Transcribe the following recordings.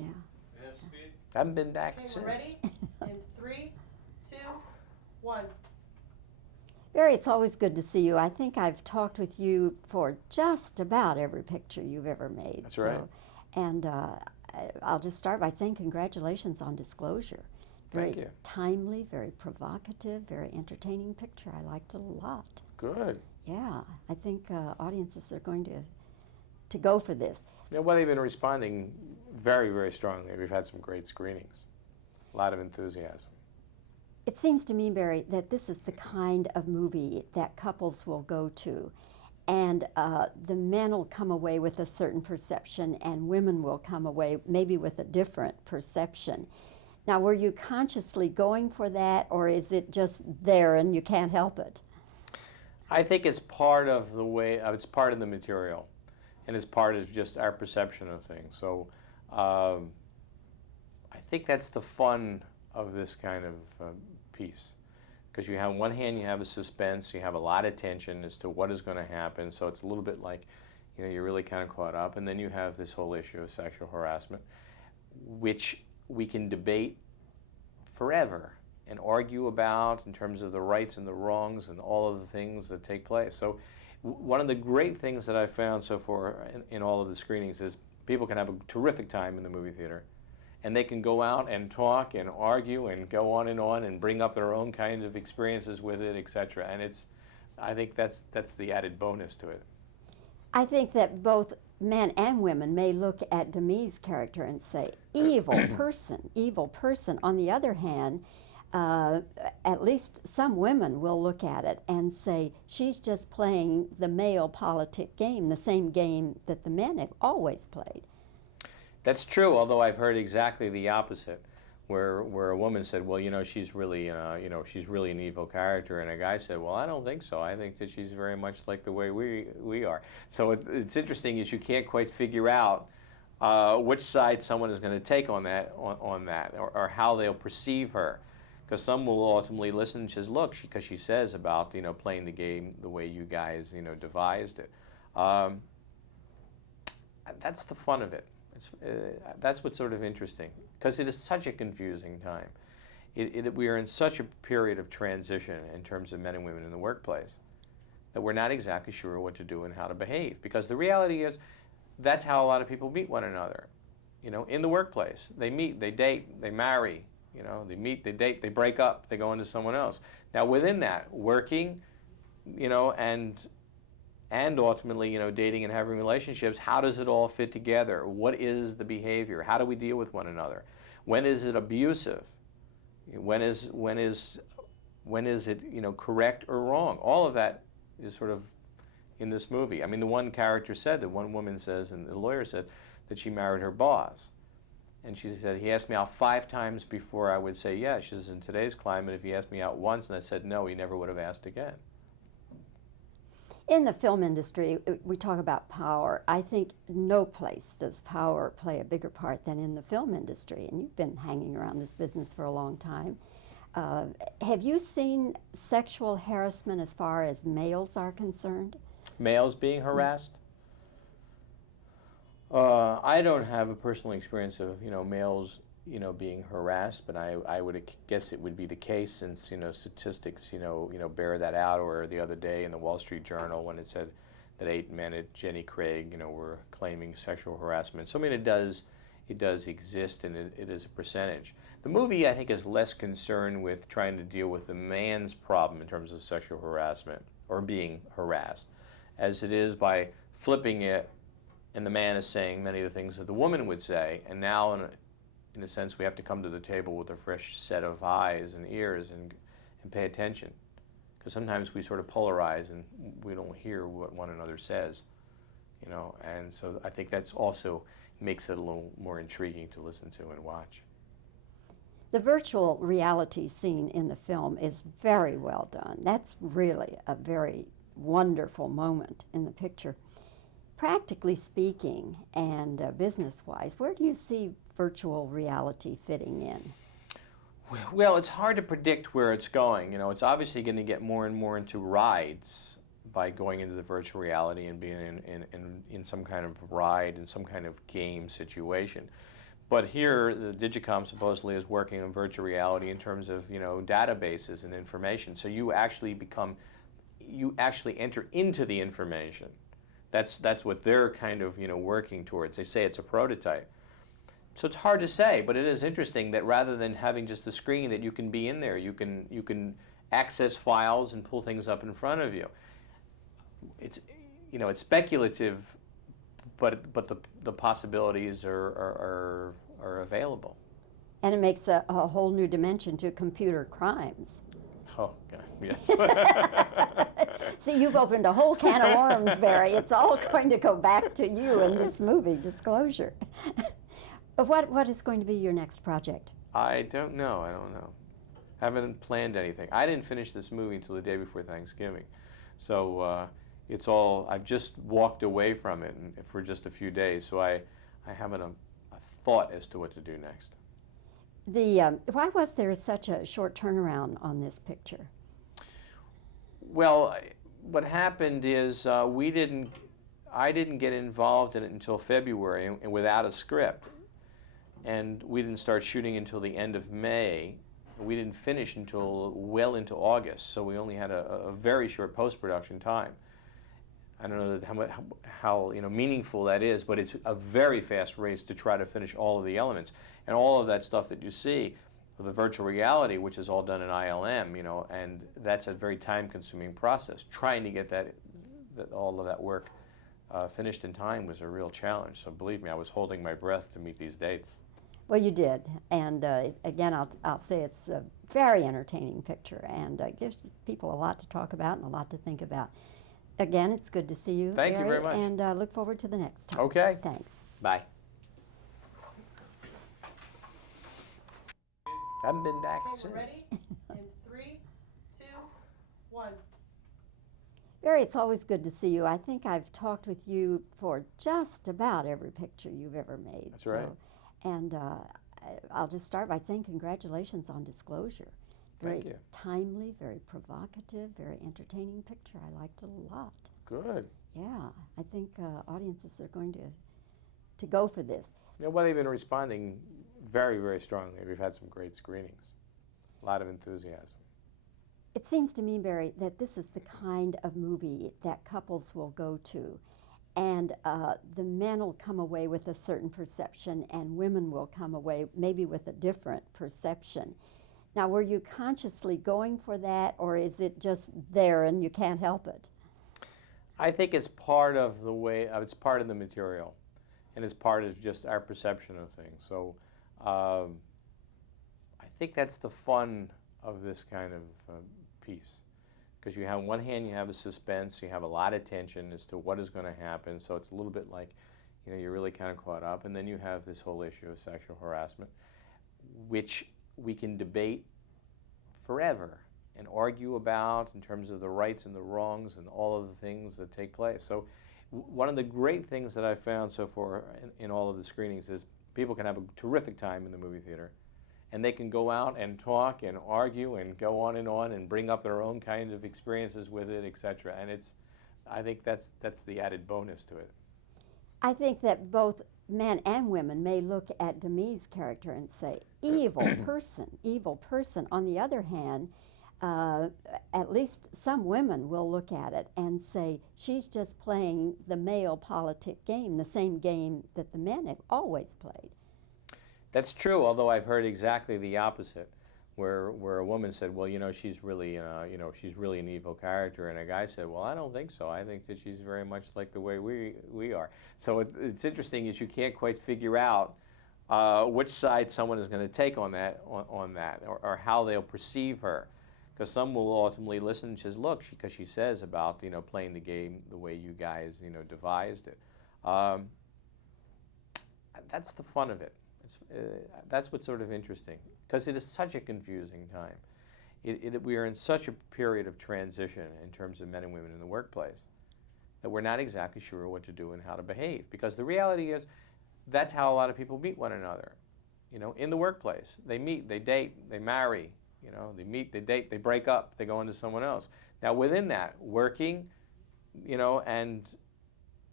Yeah. I haven't been back Okay, since. we're ready? In 3, 2, 1. Barry, it's always good to see you. I think I've talked with you for just about every picture you've ever made. That's right. And I'll just start by saying congratulations on Disclosure. Very Thank you. timely, very provocative, very entertaining picture. I liked it a lot. Good. Yeah, I think audiences are going to go for this. Yeah, well, they've been responding very, very strongly. We've had some great screenings. A lot of enthusiasm. It seems to me, Barry, that this is the kind of movie that couples will go to. And the men will come away with a certain perception, and women will come away maybe with a different perception. Now, were you consciously going for that, or is it just there and you can't help it? I think it's part of the way, it's part of the material, and it's part of just our perception of things. So I think that's the fun of this kind of piece. Because you have, on one hand, you have a suspense, you have a lot of tension as to what is going to happen, so it's a little bit like, you know, you're really kind of caught up, and then you have this whole issue of sexual harassment, which we can debate forever and argue about in terms of the rights and the wrongs and all of the things that take place. So one of the great things that I've found so far in all of the screenings is people can have a terrific time in the movie theater, and they can go out and talk and argue and go on and bring up their own kinds of experiences with it, etc. And it's, I think that's the added bonus to it. I think that both men and women may look at Demi's character and say, evil person, evil person. On the other hand, at least some women will look at it and say, she's just playing the male politic game, the same game that the men have always played. That's true, although I've heard exactly the opposite, where a woman said, well, you know, she's really, she's really an evil character, and a guy said, well, I don't think so. I think that she's very much like the way we are. So it's interesting is you can't quite figure out which side someone is going to take on that, or how they'll perceive her. Because some will ultimately listen and says, look, because she says about, you know, playing the game the way you guys, you know, devised it. That's the fun of it. That's what's sort of interesting, because it is such a confusing time. We are in such a period of transition in terms of men and women in the workplace that we're not exactly sure what to do and how to behave. Because the reality is, that's how a lot of people meet one another. You know, in the workplace, they meet, they date, they marry. You know, they meet, they date, they break up, they go into someone else. Now, within that, working, you know, and ultimately, you know, dating and having relationships, how does it all fit together? What is the behavior? How do we deal with one another? When is it abusive? When is it, you know, correct or wrong? All of that is sort of in this movie. I mean, the one character said, that one woman says, and the lawyer said, that she married her boss. And she said, he asked me out 5 times before I would say yes. She says, in today's climate, if he asked me out once and I said no, he never would have asked again. In the film industry, we talk about power. I think no place does power play a bigger part than in the film industry, and you've been hanging around this business for a long time. Have you seen sexual harassment as far as males are concerned? Males being harassed? I don't have a personal experience of, you know, males, you know, being harassed, but I would guess it would be the case, since, you know, statistics, you know, bear that out. Or the other day in the Wall Street Journal, when it said that 8 men at Jenny Craig, you know, were claiming sexual harassment. So I mean, it does exist, and it is a percentage. The movie, I think, is less concerned with trying to deal with the man's problem in terms of sexual harassment or being harassed, as it is by flipping it, and the man is saying many of the things that the woman would say, and now in a sense, we have to come to the table with a fresh set of eyes and ears and pay attention. Because sometimes we sort of polarize and we don't hear what one another says, you know. And so I think that's also makes it a little more intriguing to listen to and watch. The virtual reality scene in the film is very well done. That's really a very wonderful moment in the picture. Practically speaking and business-wise, where do you see virtual reality fitting in? Well, it's hard to predict where it's going. You know, it's obviously going to get more and more into rides by going into the virtual reality and being in some kind of ride, in some kind of game situation. But here, the Digicom supposedly is working on virtual reality in terms of, databases and information. So you actually enter into the information. That's what they're kind of, working towards. They say it's a prototype. So it's hard to say, but it is interesting that rather than having just a screen that you can be in there, you can access files and pull things up in front of you. It's speculative, but the possibilities are available. And it makes a whole new dimension to computer crimes. Oh, God, yes. See, you've opened a whole can of worms, Barry. It's all going to go back to you in this movie, Disclosure. What is going to be your next project? I don't know. Haven't planned anything. I didn't finish this movie until the day before Thanksgiving. So I've just walked away from it for just a few days, so I haven't a thought as to what to do next. Why was there such a short turnaround on this picture? Well, what happened is I didn't get involved in it until February and without a script. And we didn't start shooting until the end of May. We didn't finish until well into August, so we only had a very short post-production time. I don't know how meaningful that is, but it's a very fast race to try to finish all of the elements. And all of that stuff that you see, the virtual reality, which is all done in ILM, and that's a very time-consuming process. Trying to get all of that work finished in time was a real challenge. So believe me, I was holding my breath to meet these dates. Well, you did, and again, I'll say it's a very entertaining picture, and gives people a lot to talk about and a lot to think about. Again, it's good to see you, Thank Barry, you very much. and look forward to the next time. Okay. Thanks. Bye. Haven't been back Okay, since. we're ready? In 3, 2, 1. Barry, it's always good to see you. I think I've talked with you for just about every picture you've ever made. That's right. And I'll just start by saying congratulations on Disclosure. Very Thank you. timely, very provocative, very entertaining picture. I liked it a lot. Good. Yeah, I think audiences are going to go for this. Well, they've been responding very, very strongly. We've had some great screenings. A lot of enthusiasm. It seems to me, Barry, that this is the kind of movie that couples will go to. And the men will come away with a certain perception, and women will come away maybe with a different perception. Now, were you consciously going for that, or is it just there and you can't help it? I think it's part of the way, it's part of the material, and it's part of just our perception of things. So I think that's the fun of this kind of piece. Because you have, on one hand, you have a suspense, you have a lot of tension as to what is going to happen, so it's a little bit like, you're really kind of caught up. And then you have this whole issue of sexual harassment, which we can debate forever and argue about in terms of the rights and the wrongs and all of the things that take place. So one of the great things that I've found so far in all of the screenings is people can have a terrific time in the movie theater, and they can go out and talk and argue and go on and bring up their own kinds of experiences with it, etc. And I think that's the added bonus to it. I think that both men and women may look at Demi's character and say, evil person, evil person. On the other hand, at least some women will look at it and say, she's just playing the male politic game, the same game that the men have always played. That's true, although I've heard exactly the opposite, where a woman said, well, she's really, she's really an evil character, and a guy said, well, I don't think so. I think that she's very much like the way we are. So it's interesting is you can't quite figure out which side someone is going to take on that, or how they'll perceive her, because some will ultimately listen and says, look, because she says about playing the game the way you guys devised it. That's the fun of it. That's what's sort of interesting, because it is such a confusing time. We are in such a period of transition in terms of men and women in the workplace that we're not exactly sure what to do and how to behave, because the reality is that's how a lot of people meet one another. In the workplace, they meet, they date, they marry, they meet, they date, they break up, they go into someone else. Now within that, working, and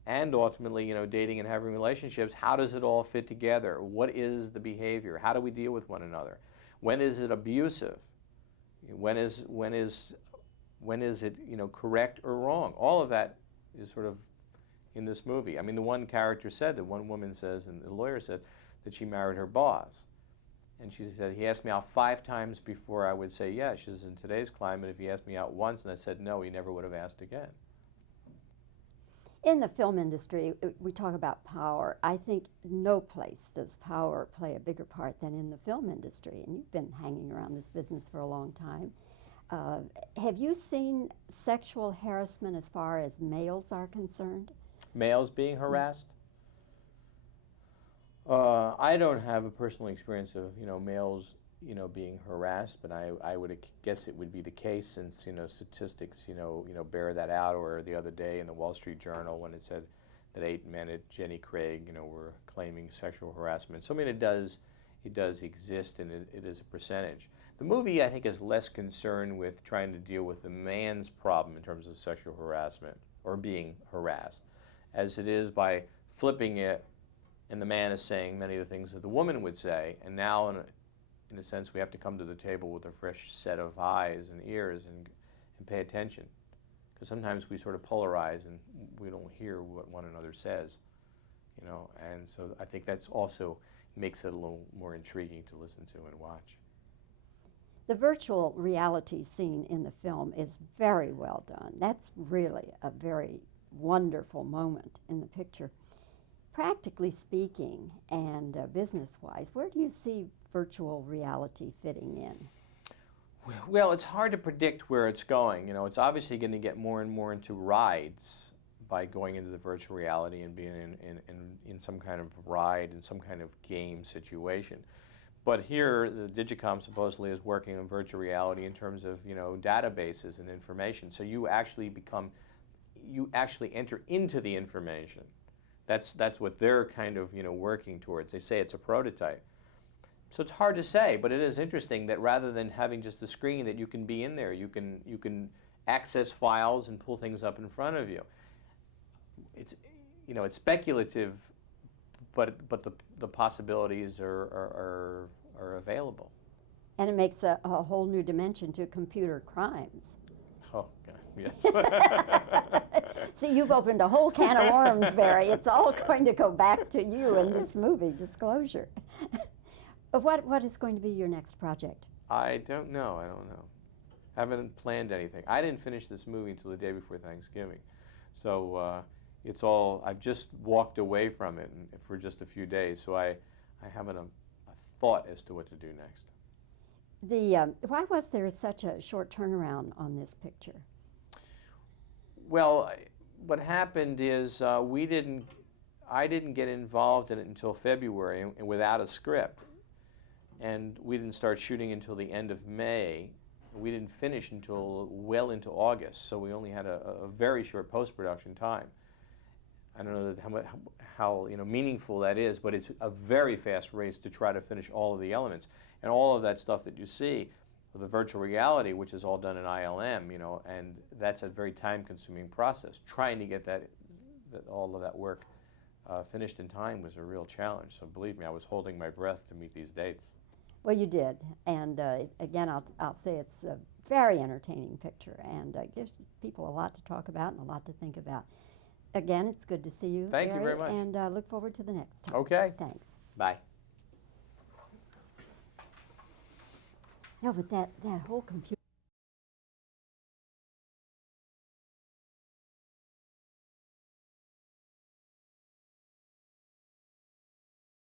and ultimately, dating and having relationships, how does it all fit together? What is the behavior? How do we deal with one another? When is it abusive? When is it, correct or wrong? All of that is sort of in this movie. I mean, the one character said, that one woman says, and the lawyer said, that she married her boss. And she said, he asked me out 5 times before I would say yes. She says, in today's climate, if he asked me out once and I said no, he never would have asked again. In the film industry, we talk about power. I think no place does power play a bigger part than in the film industry. And you've been hanging around this business for a long time. Have you seen sexual harassment as far as males are concerned? Males being harassed? I don't have a personal experience of males being harassed, but I would guess it would be the case, since statistics bear that out. Or the other day in the Wall Street Journal, when it said that 8 men at Jenny Craig were claiming sexual harassment. So I mean, it does exist, and it is a percentage. The movie, I think, is less concerned with trying to deal with the man's problem in terms of sexual harassment or being harassed, as it is by flipping it, and the man is saying many of the things that the woman would say, and now in a sense we have to come to the table with a fresh set of eyes and ears and pay attention, because sometimes we sort of polarize and we don't hear what one another says, and so I think that's also makes it a little more intriguing to listen to and watch. The virtual reality scene in the film is very well done. That's really a very wonderful moment in the picture. Practically speaking and business-wise, where do you see virtual reality fitting in? Well, it's hard to predict where it's going. It's obviously going to get more and more into rides by going into the virtual reality and being in some kind of ride, in some kind of game situation. But here, the Digicom supposedly is working on virtual reality in terms of databases and information. So you actually enter into the information. That's what they're kind of working towards. They say it's a prototype. So it's hard to say, but it is interesting that rather than having just a screen that you can be in there, you can access files and pull things up in front of you. It's it's speculative, but the possibilities are available. And it makes a whole new dimension to computer crimes. Oh, God, yes. See, you've opened a whole can of worms, Barry. It's all going to go back to you in this movie, Disclosure. What is going to be your next project? I don't know. Haven't planned anything. I didn't finish this movie until the day before Thanksgiving. So it's all, I've just walked away from it for just a few days, so I haven't a thought as to what to do next. Why was there such a short turnaround on this picture? Well, what happened is I didn't get involved in it until February and without a script. And we didn't start shooting until the end of May. We didn't finish until well into August, so we only had a very short post-production time. I don't know how meaningful that is, but it's a very fast race to try to finish all of the elements. And all of that stuff that you see, the virtual reality, which is all done in ILM, and that's a very time-consuming process. Trying to get all of that work finished in time was a real challenge. So believe me, I was holding my breath to meet these dates. Well, you did, and again, I'll say it's a very entertaining picture, and gives people a lot to talk about and a lot to think about. Again, it's good to see you, Thank Barry, you very much. and look forward to the next time. Okay. Thanks. Bye. No, but that whole computer